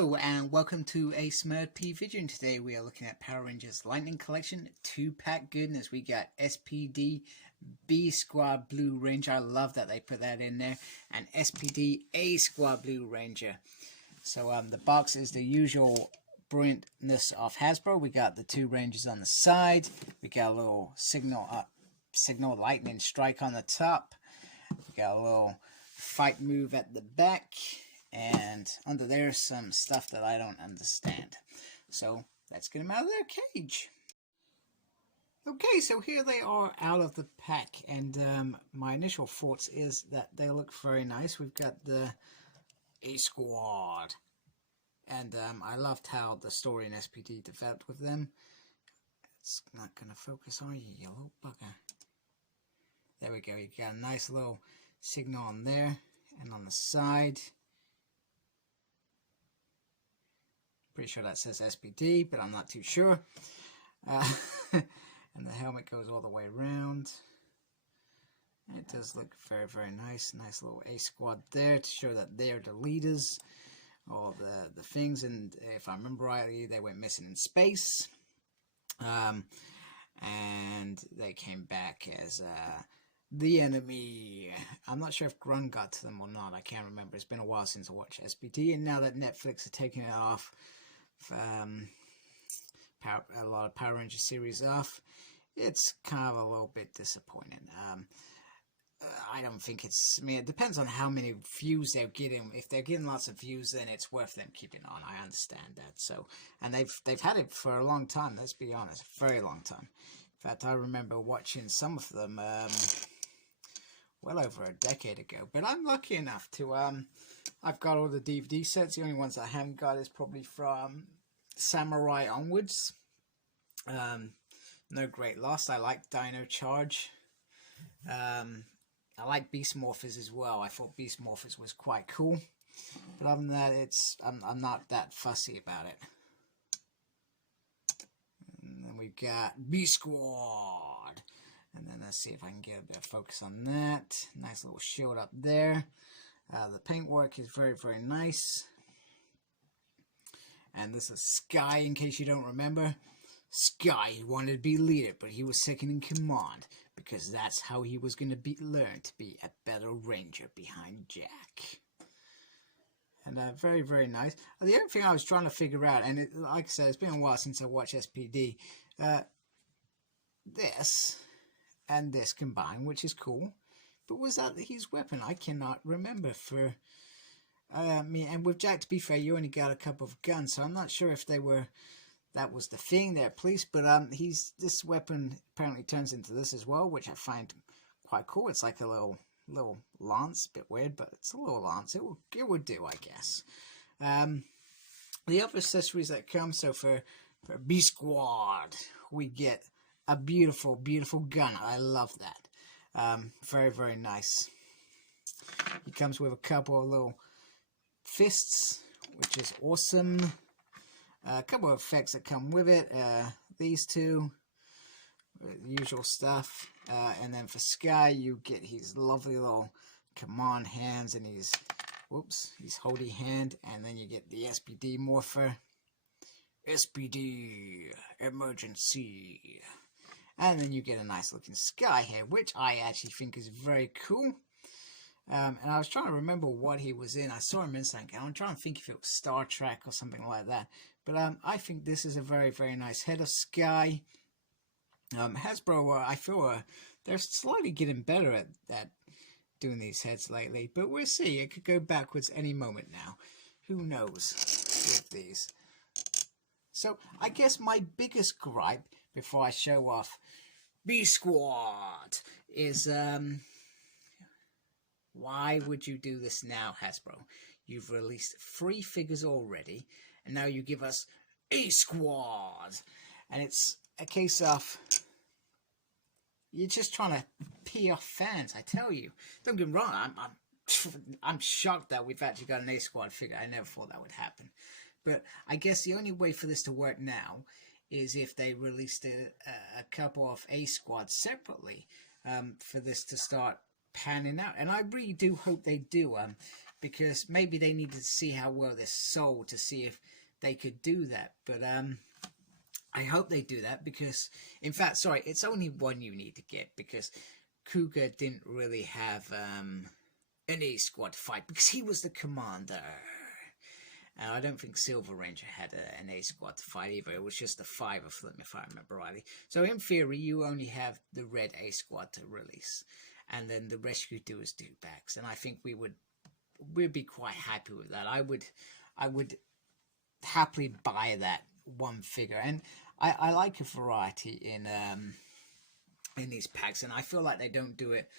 Hello and welcome to a Smurd video. Today we are looking at Power Rangers Lightning Collection 2-pack goodness. We got SPD B Squad Blue Ranger. I love that they put that in there. And SPD A Squad Blue Ranger. So the box is the usual brilliantness of Hasbro. We got the two Rangers on the side. We got a little signal lightning strike on the top. We got a little fight move at the back. And under there, some stuff that I don't understand. So let's get them out of their cage. Okay, so here they are out of the pack. And my initial thoughts is that they look very nice. We've got the A Squad. And I loved how the story in SPD developed with them. It's not going to focus on you, yellow bugger. There we go. You got a nice little signal on there. And on the side. Pretty sure that says SPD, but I'm not too sure. And the helmet goes all the way around. It does look very, very nice. Nice little A Squad there to show that they're the leaders. All the things, and if I remember rightly, they went missing in space. And they came back as the enemy. I'm not sure if Grun got to them or not. I can't remember. It's been a while since I watched SPD, and now that Netflix are taking it off, a lot of Power Ranger series off, it's kind of a little bit disappointing. I don't think it's. I mean, it depends on how many views they're getting. If they're getting lots of views, then it's worth them keeping on. I understand that. So, and they've had it for a long time. Let's be honest, a very long time. In fact, I remember watching some of them well over a decade ago. But I'm lucky enough to I've got all the DVD sets. The only ones I haven't got is probably from Samurai onwards. No great loss. I like Dino Charge. I like Beast Morphers as well. I thought Beast Morphers was quite cool. But other than that, I'm not that fussy about it. And then we've got B Squad. And then let's see if I can get a bit of focus on that. Nice little shield up there. The paintwork is very, very nice. And this is Sky, in case you don't remember. Sky wanted to be leader, but he was second in command. Because that's how he was going to learn to be a better ranger behind Jack. And very, very nice. The other thing I was trying to figure out, and like I said, it's been a while since I watched SPD. This and this combined, which is cool. But was that his weapon? I cannot remember for me. And with Jack, to be fair, you only got a couple of guns, so I'm not sure if they were. That was the thing there, police. But this weapon apparently turns into this as well, which I find quite cool. It's like a little lance, a bit weird, but it's a little lance. It would do, I guess. The other accessories that come, so for B Squad, we get a beautiful, beautiful gun. I love that. Very, very nice. He comes with a couple of little fists, which is awesome. A couple of effects that come with it. These two, usual stuff. And then for Sky, you get his lovely little command hands and his holdy hand. And then you get the SPD morpher. SPD emergency. And then you get a nice looking Sky here, which I actually think is very cool. And I was trying to remember what he was in. I saw him in something. I'm trying to think if it was Star Trek or something like that. But I think this is a very, very nice head of Sky. Hasbro, I feel they're slightly getting better at doing these heads lately. But we'll see. It could go backwards any moment now. Who knows with these. So I guess my biggest gripe before I show off B Squad is why would you do this now, Hasbro? You've released 3 figures already, and now you give us A Squad. And it's a case of you're just trying to pee off fans, I tell you. Don't get me wrong, I'm shocked that we've actually got an A Squad figure. I never thought that would happen. But I guess the only way for this to work now is if they released a couple of A Squads separately for this to start panning out. And I really do hope they do. because maybe they needed to see how well they're sold to see if they could do that. But I hope they do that, because, in fact, sorry, it's only one you need to get, because Cougar didn't really have an A squad fight because he was the commander. And I don't think Silver Ranger had an A squad to fight either. It was just the 5 of them, if I remember rightly. So in theory, you only have the red A squad to release, and then the rest you do is douchebags. And I think we'd be quite happy with that. I would happily buy that one figure, and I like a variety in these packs, and I feel like they don't do it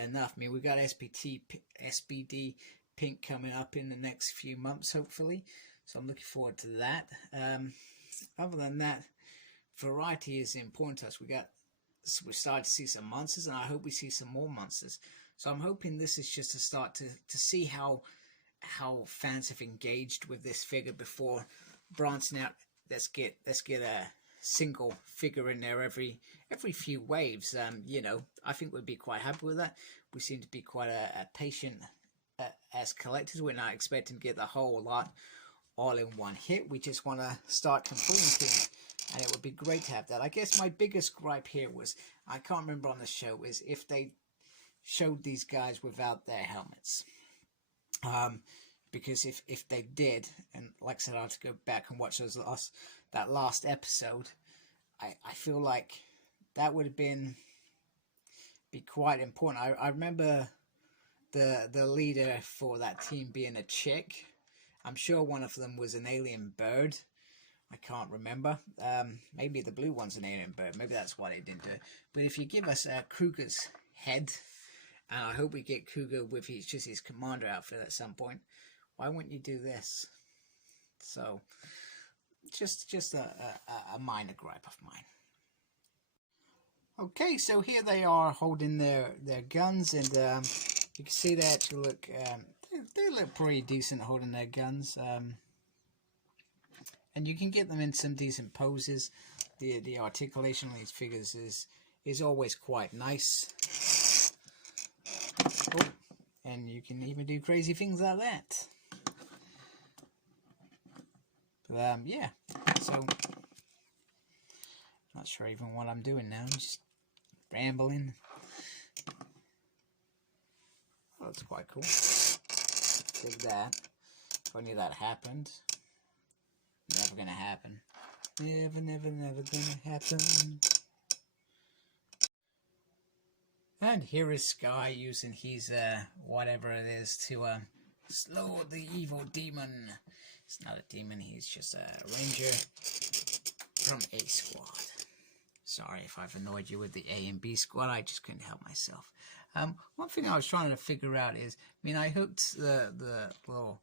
enough. I mean, we got SPD Pink coming up in the next few months, hopefully, so I'm looking forward to that. Other than that, variety is important to us. We're starting to see some monsters, and I hope we see some more monsters. So I'm hoping this is just a start to see how fans have engaged with this figure before branching out. Let's get a single figure in there every few waves. You know, I think we'd be quite happy with that. We seem to be quite a patient as collectors. We're not expecting to get the whole lot all in one hit. We just want to start completing, and it would be great to have that. I guess my biggest gripe here was, I can't remember on the show, is if they showed these guys without their helmets. Because if they did, and like I said, I had to go back and watch that last episode, I feel like that would have be quite important. I remember the leader for that team being a chick. I'm sure one of them was an alien bird. I can't remember. Maybe the blue one's an alien bird. Maybe that's why they didn't do it. But if you give us Kruger's head, and I hope we get Cougar with his commander outfit at some point, why wouldn't you do this? So, just a minor gripe of mine. Okay, so here they are holding their guns, and you can see they actually look they look pretty decent holding their guns. And you can get them in some decent poses. The articulation on these figures is always quite nice. Oh, and you can even do crazy things like that. But yeah, so not sure even what I'm doing now. I'm just rambling. Oh, that's quite cool. Dig that. If only that happened. Never gonna happen. Never gonna happen. And here is Sky using his whatever it is to slow the evil demon. It's not a demon, he's just a ranger from A Squad. Sorry if I've annoyed you with the A and B Squad, I just couldn't help myself. One thing I was trying to figure out is, I mean, I hooked the little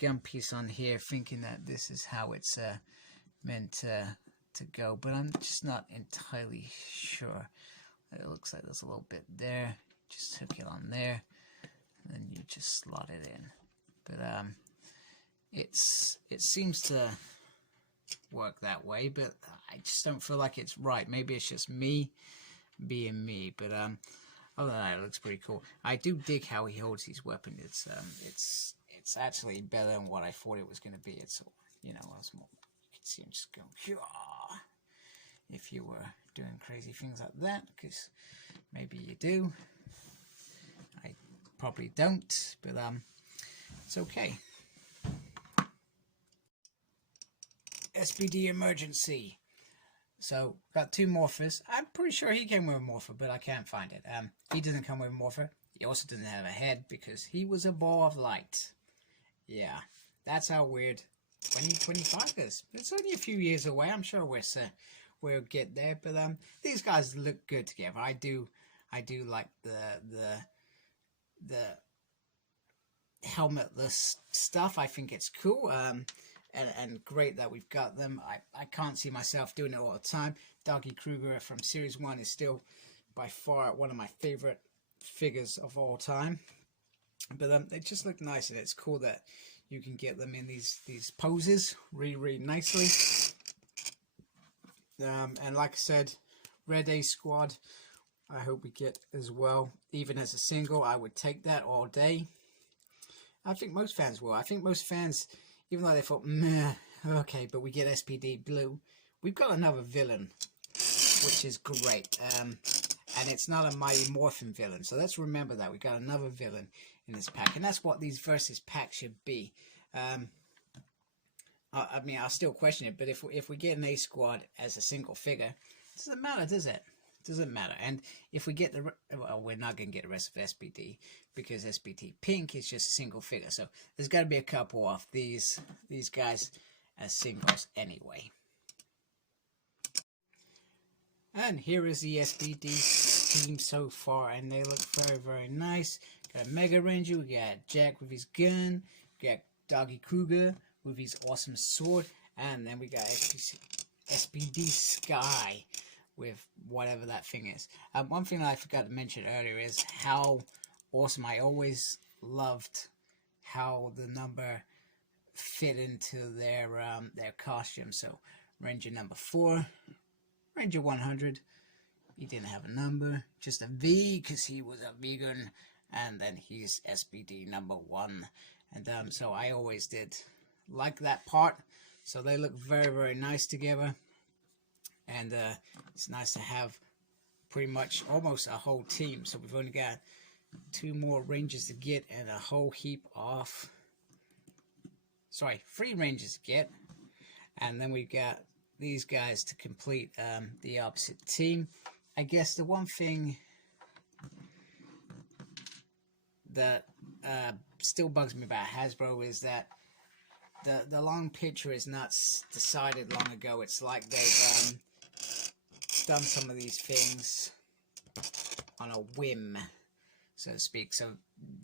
gun piece on here thinking that this is how it's meant to go, but I'm just not entirely sure. It looks like there's a little bit there. Just hook it on there, and then you just slot it in. But it seems to work that way, but I just don't feel like it's right. Maybe it's just me being me, but other than that, it looks pretty cool. I do dig how he holds his weapon. It's actually better than what I thought it was going to be. It's, you know, you can see him just going, Hyah! If you were doing crazy things like that, because maybe you do. I probably don't, but it's okay. SPD emergency. So, got 2 morphers. I'm pretty sure he came with a morpher, but I can't find it. He doesn't come with a morpher. He also doesn't have a head because he was a ball of light. Yeah, that's how weird 2025 is. It's only a few years away. I'm sure we'll get there. But these guys look good together. I do like the helmetless stuff. I think it's cool. And great that we've got them. I can't see myself doing it all the time. Doggy Kruger from Series 1 is still by far one of my favorite figures of all time. But they just look nice, and it's cool that you can get them in these poses really nicely. And like I said, Red A Squad, I hope we get as well. Even as a single, I would take that all day. I think most fans will. I think most fans, even though they thought, meh, okay, but we get SPD Blue, we've got another villain, which is great. And it's not a Mighty Morphin villain, so let's remember that. We got another villain in this pack, and that's what these versus packs should be. I mean, I'll still question it, but if we get an A squad as a single figure, it doesn't matter, does it? It doesn't matter. And if we get the, well, we're not going to get the rest of SPD, because SPD Pink is just a single figure. So there's got to be a couple of these guys as singles anyway. And here is the SPD team so far, and they look very, very nice. Got a Mega Ranger, we got Jack with his gun, we got Doggy Kruger with his awesome sword, and then we got SPD Sky with whatever that thing is. One thing I forgot to mention earlier is how awesome. I always loved how the number fit into their costume. So Ranger number 4, Ranger 100, he didn't have a number, just a V because he was a vegan, and then he's SPD number 1. And so I always did like that part. So they look very, very nice together, and it's nice to have pretty much almost a whole team. So we've only got 2 more Rangers to get, and a whole heap of, sorry, 3 Rangers to get, and then we've got these guys to complete the opposite team. I guess the one thing that still bugs me about Hasbro is that the long picture is not decided long ago. It's like they've done some of these things on a whim, so to speak. So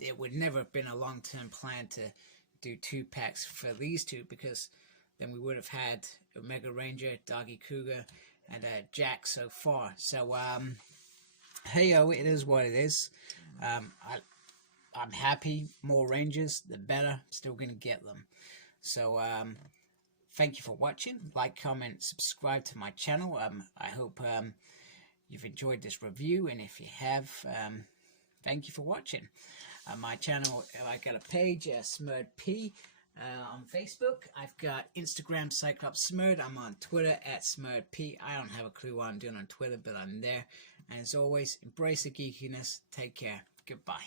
it would never have been a long-term plan to do 2 packs for these 2, because then we would have had Omega Ranger, Doggy Cougar, and Jack so far. So hey-o, it is what it is. I'm happy. More Rangers, the better. Still gonna get them. So thank you for watching. Like, comment, subscribe to my channel. I hope you've enjoyed this review, and if you have, thank you for watching. My channel, I got a page, Smurd P, on Facebook. I've got Instagram, Cyclops Smurd. I'm on Twitter at Smurd P. I don't have a clue what I'm doing on Twitter, but I'm there. And as always, embrace the geekiness. Take care. Goodbye.